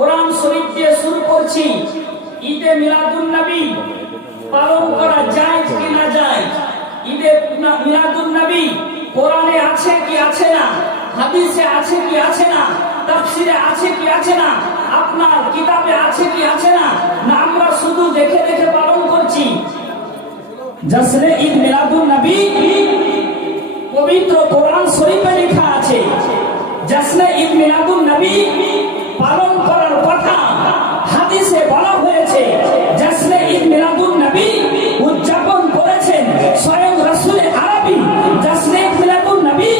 কোরআন শরীফ দিয়ে শুরু করছি। ঈদে মিলাদুন নবী পালন করা যায় কি না যায়? ঈদে মিলাদুন নবী কোরআনে আছে কি আছে না, হাদিসে আছে কি আছে না, তাফসিরে আছে কি আছে না, আপনার কিতাবে আছে কি আছে না, না আমরা শুধু দেখে দেখে পালন করছি? জশ্নে ঈদ মিলাদুন নবী পবিত্র কোরআন শরীফে লেখা আছে। জশ্নে ঈদ মিলাদুন নবী পালন করার কথা হাদিসে বলা হয়েছে। জশ্নে ঈদ মিলাদুন নবী উদযাপন করেছেন স্বয়ং রাসূল আরবী। জশ্নে ঈদ মিলাদুন নবী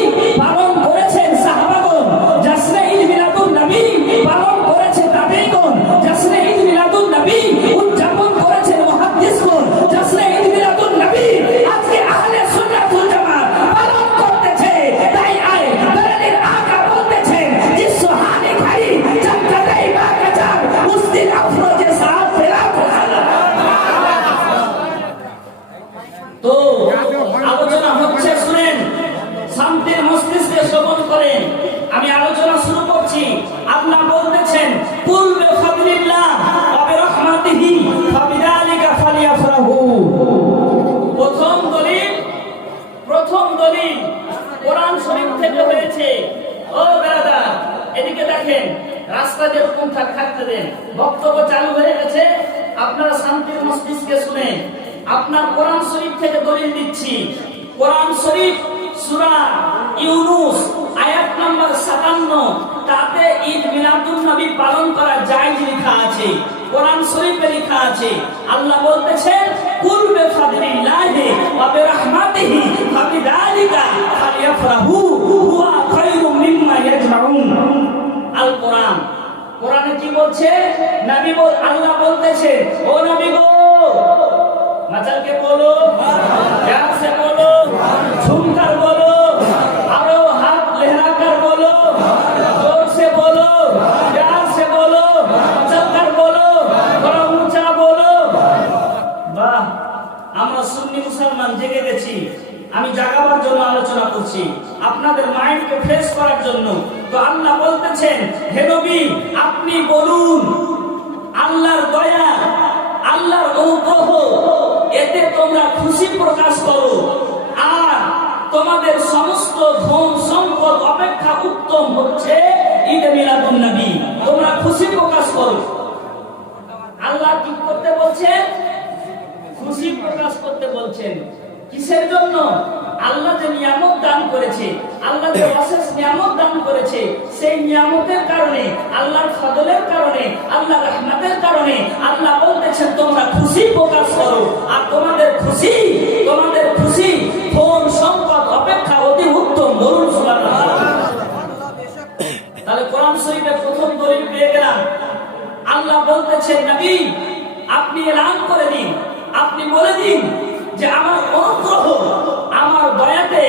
পালন করেছেন সাহাবাগণ। জশ্নে ঈদ মিলাদুন নবী পালন করেছে তাবেঈগণ। জশ্নে ঈদ মিলাদুন নবী উদযাপন করেছেন মুহাদ্দিসগণ। জশ্নে ঈদ মিলাদুন নবী আজকে আহলে সুন্নাত ওয়াল জামাত পালন করতেছে। তাই আয় দলালের আকা বলতেছেন যে সুহানি খাই জমকা দেই বা কাজার উস দিন আফরোজে সাথ ফেরা তো আলোচনা হচ্ছে, শুনেন, শান্তির মস্তিষ্কে শ্রবণ করেন। আমি আলোচনা শুরু করছি। আল্লাহ বলতেছেন কুল বিফাদলিল্লাহ ওয়া বিরহমাতিহি ফাবিযালিকা ফালিয়াফরাহু। প্রথম দলিল কোরআন শরীফ থেকে হয়েছে। ও ব্রাদার, এদিকে দেখেন, রাস্তা যেরকম থাকতে দেন, বক্তব্য চালু হয়ে গেছে, আপনারা শান্তির মস্তিষ্কে শুনেন। আপনার কোরআন শরীফ থেকে দলিল দিচ্ছি। কোরআন শরীফ সূরা ইউনূস আয়াত নাম্বার 57, তাতে ঈদ মিলাদুন নবী পালন করা জায়েজ লেখা আছে। কোরআন শরীফে লেখা আছে, আল্লাহ বলতেছেন কুল বিফাদলিল্লাহি ওয়া বিরহমাতিহি ফাবিযালিকা ফালিয়াফরাহু হুয়া খায়রুম মিম্মা ইয়াজমাউন। আল কোরআন, কোরআনে কি বলছে? নবী আল্লাহ বলতেছে, ও নবী গো, মাচালকে বলো, প্যার সে বলো, ঝুমকার বলো, আরো হাত লেহরাকার বলো, জোর সে বলো, প্যার সে বলো, মাচালকার বলো, বড় উঁচা বলো। বাহ, আমরা সুন্নি মুসলমান জেগে গেছি। আমি জাগাবার জন্য আলোচনা করছি, আপনাদের মাইন্ডকে ফ্রেশ করার জন্য। তো আল্লাহ বলতেছেন, হে নবী আপনি বলুন, আল্লাহর দয়া, আল্লাহর অনুগ্রহ, এতে তোমরা খুশি প্রকাশ করো। আর তোমাদের সমস্ত ধন সম্পদ অপেক্ষা উত্তম হচ্ছে ঈদে মিলাদুন নবী। তোমরা খুশি প্রকাশ করো। আল্লাহ কি করতে বলছেন? খুশি প্রকাশ করতে বলছেন। কিসের জন্য? আল্লাহ যে নিয়ামত দান করেছে, আল্লাহ যে অশেষ নিয়ামত দান করেছে, সেই নিয়ামতের কারণে, আল্লাহর ফজলের কারণে, আল্লাহর রহমতের কারণে আল্লাহ বলতেছেন তোমরা খুশি প্রকাশ করো। আর তোমাদের খুশি ধন সম্পদ অপেক্ষা অতি উত্তম। বলুন সুবহানাল্লাহ। তাহলে কোরআন শরীফের প্রথম দলিল পেয়ে গেলাম। আল্লাহ বলতেছেন নবী আপনি এলান করে দিন, আপনি বলে দিন যে আমার অনুগ্রহ, আমার দয়াতে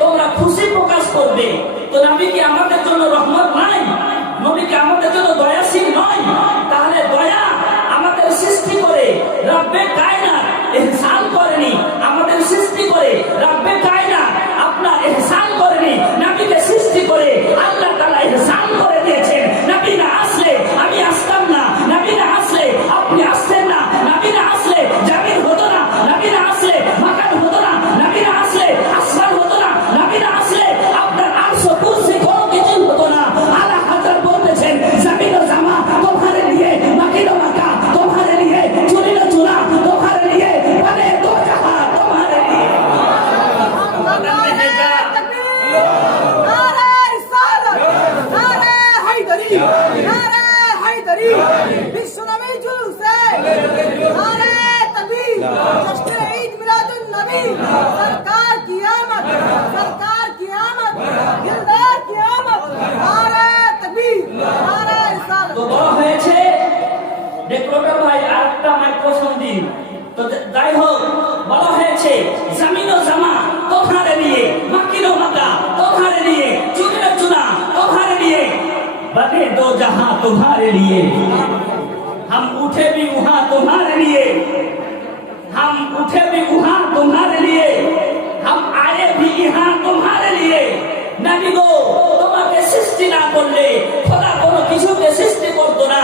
তোমরা খুশি প্রকাশ করবে। তো নবী কি আমাদের জন্য রহমত নাই? নবী কি আমাদের জন্য দয়াশীল নয়? তাহলে দয়া আমাদের সৃষ্টি করে রব্বে কায়নাত ইহসান করেনি, আমাদের সৃষ্টি করে রব্বে কায়নাত আপনার ইহসান করেনি, নবীকে সৃষ্টি করে আল্লাহ তাআলা ইহসান করে দিয়েছেন। নবী না আসলে আমি আসতাম না, নবী না আসলে আপনি আসতেন না, নবী না আসলে জমিন হতো না, নবী না আসলে মাকান হতো না, নবী না আসলে আসমান হতো না, নবী না আসলে আপনার আরশ কুরসি কোনো কিছু হতো না। আলা হযরত বলতেছেন জমিন ও জামা তোমারে লিয়ে, মাকিন ও মাকা তোমারে লিয়ে, চুরি ও চুরা তোমারে লিয়ে, বনে দো জাহান তোমারে লিয়ে। বিশ্বনবী জুলুসে নারে তাকবীর, জশ্নে ঈদ মিলাদুন নবী, সরকার কিয়ামত, সরকার কিয়ামত, দিলদার কিয়ামত, নারে তাকবীর, নারে রিসালাত। তো বলা হয়েছে, ডেকোরেটর ভাই আরেকটা মাইক্রোফোন দিন। তো যাই হোক, বলা হয়েছে জমিন ও জামা তোমারে নিয়ে, মাকিন ও মাকা তোমারে নিয়ে, চুরি ও চুরা তোমারে নিয়ে, बने दो जहां तुम्हारे लिए, हम उठे भी वहां तुम्हारे लिए, हम उठे भी वहां तुम्हारे लिए, हम आए भी यहाँ तुम्हारे लिए। नबी गो তোমাকে সৃষ্টি না করলে খোদা কোনো কিছুকে সৃষ্টি করতো না।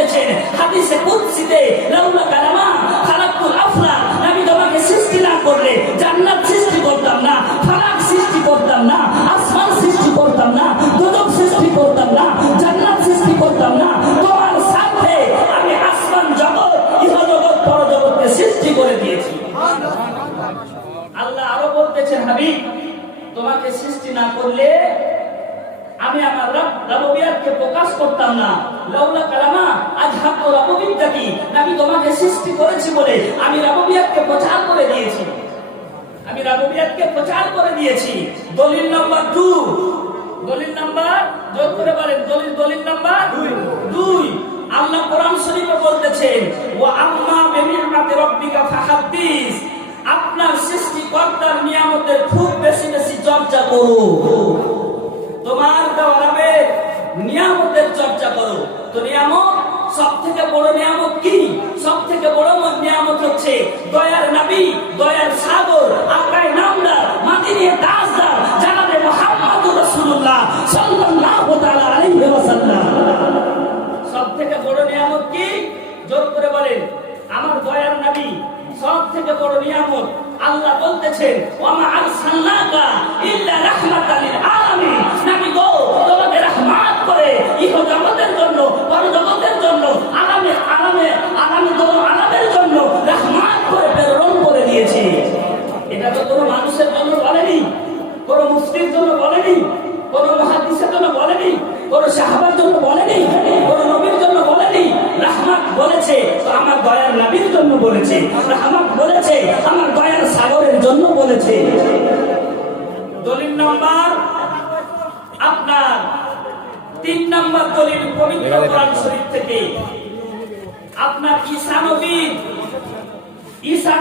বলতেছেন হাদিসে কুদসিতে, লাউলা কালামা খালাকুল আফলাক, নবী তোমাকে সৃষ্টি না করলে জান্নাত সৃষ্টি করতাম না, ফালাক সৃষ্টি করতাম না, আসমান সৃষ্টি করতাম না, দোজখ সৃষ্টি করতাম না, জান্নাত সৃষ্টি করতাম না। তোমার সাথে আমি আসমান জগৎ, ইহজগৎ, পরজগৎকে সৃষ্টি করে দিয়েছি। আল্লাহ আরো বলতেছেন, হাবিব তোমাকে সৃষ্টি না করলে আমি আমার রব্বিয়াতকে প্রকাশ করতাম না। লাউলা কালামা আজহাতু রব্বিয়াতি, আমি তোমাকে সৃষ্টি করেছি বলে আমি রব্বিয়াতকে প্রচার করে দিয়েছি, আমি রব্বিয়াতকে প্রচার করে দিয়েছি। দলিল নাম্বার 2, দলিল নাম্বার, জোর করে বলেন, দলিল নাম্বার 2। আল্লাহ কোরআন শরীফে বলতেছেন, ওয়া আম্মা বিনিআমাতি রাব্বিকা ফাহাদ্দিস, আপনার সৃষ্টিকর্তার নিয়ামতের খুব বেশি বেশি চর্চা করো, তোমার দেওয়ার নিয়ামতের চর্চা করো। তো নিয়ামত, সব থেকে বড় নিয়ামত কি? সব থেকে বড় নিয়ামত হচ্ছে দয়ার নবী, দয়ার সাগর, আকায় নামদার, মাদিনিয়ে তাজদার জানাবে মুহাম্মদুর রাসূলুল্লাহ সাল্লাল্লাহু তাআলা আলাইহি ওয়াসাল্লাম। সব থেকে বড় নিয়ামত কি? জোর করে বলেন, আমার দয়ার নবী সব থেকে বড় নিয়ামত। আল্লাহ বলতেছেন, ওয়া মা আরসালনাকা ইল্লা রাহমাতাল লিল আলামিন, নবী গো তোমাকে রহমত করে ইহ জগতের জন্য, পরজগতের জন্য, আলামের জন্য রহমত করে প্রেরণ করে দিয়েছি। এটা তো কোনো মানুষের জন্য বলেনি, কোনো মুসলিমের জন্য বলেনি, কোনো মুহাদ্দিসের জন্য বলেনি, কোনো সাহাবার জন্য বলেনি, কোনো নবীর জন্য বলেনি। রহমত বলেছে তো আমার দয়ার নবীর জন্য বলেছে, রহমত বলেছে আমার দয়ার সাগরের জন্য বলেছে। দলিল নাম্বার আপনার 3 নাম্বার দলিল পবিত্র কোরআন শরীফ থেকে। আপনার ঈসা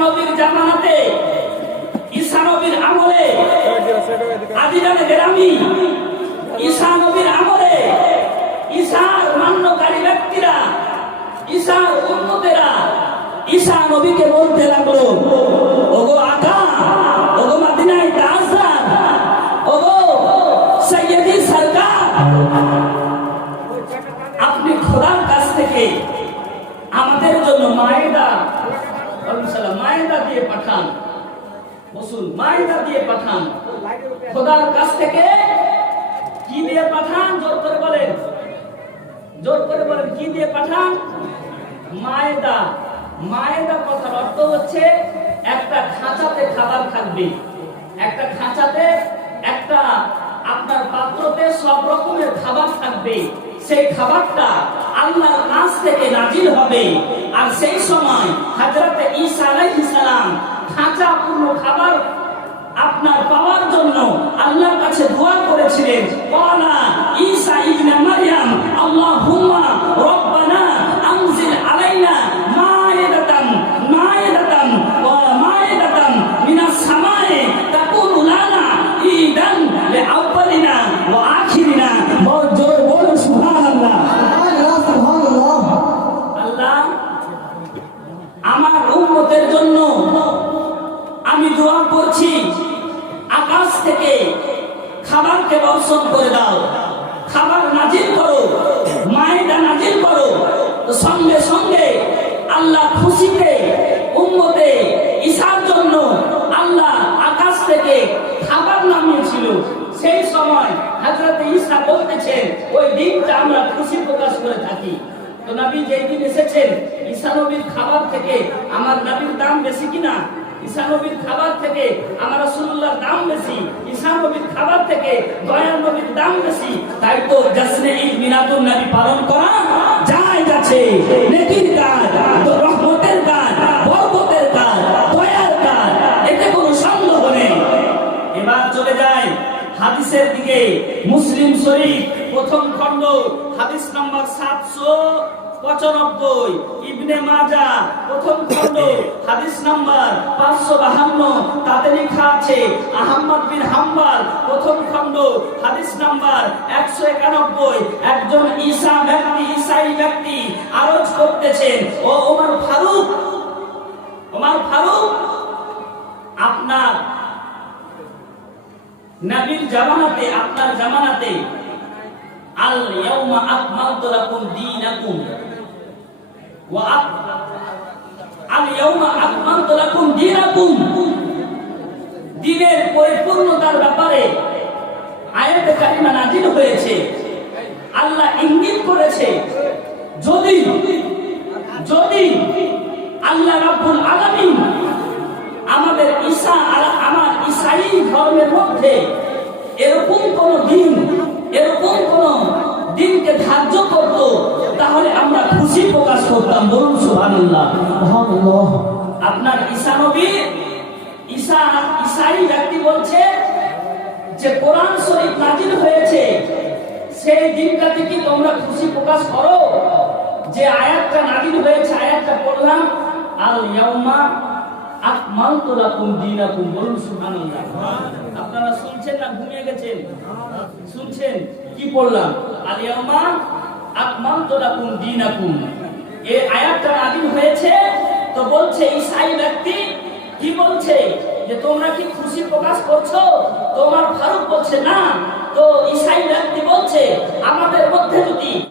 নবীর জামানাতে, ঈসা নবীর আমলে, আজিজানে গেরামি, ঈসা নবীর আমলে ঈসার মান্যকারী ব্যক্তিরা, ঈসার উম্মতেরা ঈসা নবীকে বলতে লাগলো, ওগো আকা, ওগো মদিনায়ে তাজদার, ওগো সাইয়্যিদি সরকার, আপনি খোদার কাছ থেকে আমাদের জন্য মায়েদা দিয়ে পাঠান, রসুল মায়েদা দিয়ে পাঠান। খোদার কাছ থেকে কি দিয়ে পাঠান? জোর করে বলেন, জোর করে বলেন, কি দিয়ে পাঠান? মায়েদা। মায়েদা কথার অর্থ হচ্ছে একটা খাঁচাতে খাবার থাকবে, একটা খাঁচাতে, একটা আপনার পাত্রতে সব রকমের খাবার থাকবে। সেই খাবারটা আল্লাহর কাছ থেকে নাজিল হবে। আর সেই সময় হযরত ঈসা আলাইহিস সালাম খাঁচা পূর্ণ খাবার আপনার পাওয়ার জন্য আল্লাহর কাছে দোয়া করেছিলেন। ক্বালা ঈসা ইবনে মারইয়াম, আল্লাহুম্মা রব্বানা আনজিল আলাইনা মায়েদাতাম ওয়া মায়েদাতাম মিনাস সামায়ে তাকুনু লানা ঈদান লিআউয়ালিনা ওয়া আখিরিনা। জোরে বলুন সুবহানাল্লাহ। আল্লাহ আমার উম্মতের জন্য আমি দোয়া করছি, আকাশ থেকে খাবারকে বর্ষণ করে দাও, খাবার নাজিল করো, মায়েদা নাজিল করো। তো সঙ্গে সঙ্গে আল্লাহ খুশিতে উম্মতে ঈসার জন্য আল্লাহ আকাশ থেকে খাবার নামিয়েছিল। সেই সময় হযরত ঈসা বলতেছেন, ওই দিনটা আমরা খুশি প্রকাশ করে থাকি। তো নবী যেই দিন এসেছেন, ঈসা নবীর খাবার থেকে আমার নবীর দাম বেশি কিনা? ঈসা নবীর খাবার থেকে আমার রাসূলুল্লাহর দাম বেশি, ঈসা নবীর খাবার থেকে দয়ার নবীর দাম বেশি। তাই তো জশ্নে ঈদ মিলাদুন নবী পালন করা যায় যাচ্ছে, নেকির কাজ, রহমতের কাজ, বরকতের কাজ, দয়ার কাজ, এতে কোনো সন্দেহ নেই। এবার চলে যায় হাদিসের দিকে। মুসলিম শরীফ প্রথম খণ্ড হাদিস নাম্বার 795, ইবনে মাজাহ প্রথম খণ্ড হাদিস নাম্বার 552, তাতে লেখা আছে আহমদ বিন হাম্বল প্রথম খণ্ড হাদিস নাম্বার 191। একজন ঈসাই ব্যক্তি আরজ করতেছেন, ও ওমর ফারুক, আপনার নবীর জামানাতে, আপনার জামানাতে আল ইয়াউমা আকমালতু লাকুম দীনাকুম, ওয়া আল ইয়াউমা আকমালতু লাকুম দীনাকুম, দ্বীনের পরিপূর্ণতার ব্যাপারে আয়াতে কারিমা নাযিল হয়েছে। আল্লাহ ইঙ্গিত করেছে যদি আল্লাহ রাব্বুল আলামিন আমাদের আমার ঈসাই ধর্মের মধ্যে এরকম কোন দিনকে ধার্য করত, তাহলে আমরা খুশি প্রকাশ করতাম। বলুন সুবহানাল্লাহ। আপনার ঈসা নবী ঈসাই ব্যক্তি বলছে যে কোরআন শরীফ নাযিল হয়েছে, সেই দিনটাতে কি তোমরা খুশি প্রকাশ করো? যে আয়াতটা নাযিল হয়েছে, আয়াতটা পড়লাম, আল ইয়াউমা আকমালতু লাকুম দীনাকুম। বলুন সুবহানাল্লাহ। আপনারা শুনছেন না ঘুমিয়ে গেছেন? শুনছেন? কি পড়লাম? আল ইয়াউমা আকমালতু লাকুম দীনাকুম। এই আয়াতটা নাযিল হয়েছে, তো বলছে ঈসাই ব্যক্তি কি বলছে যে তোমরা কি খুশি প্রকাশ করছো? তোমার ফারুক বলছে না। তো ঈসাই ব্যক্তি বলছে আমাদের মধ্যে যদি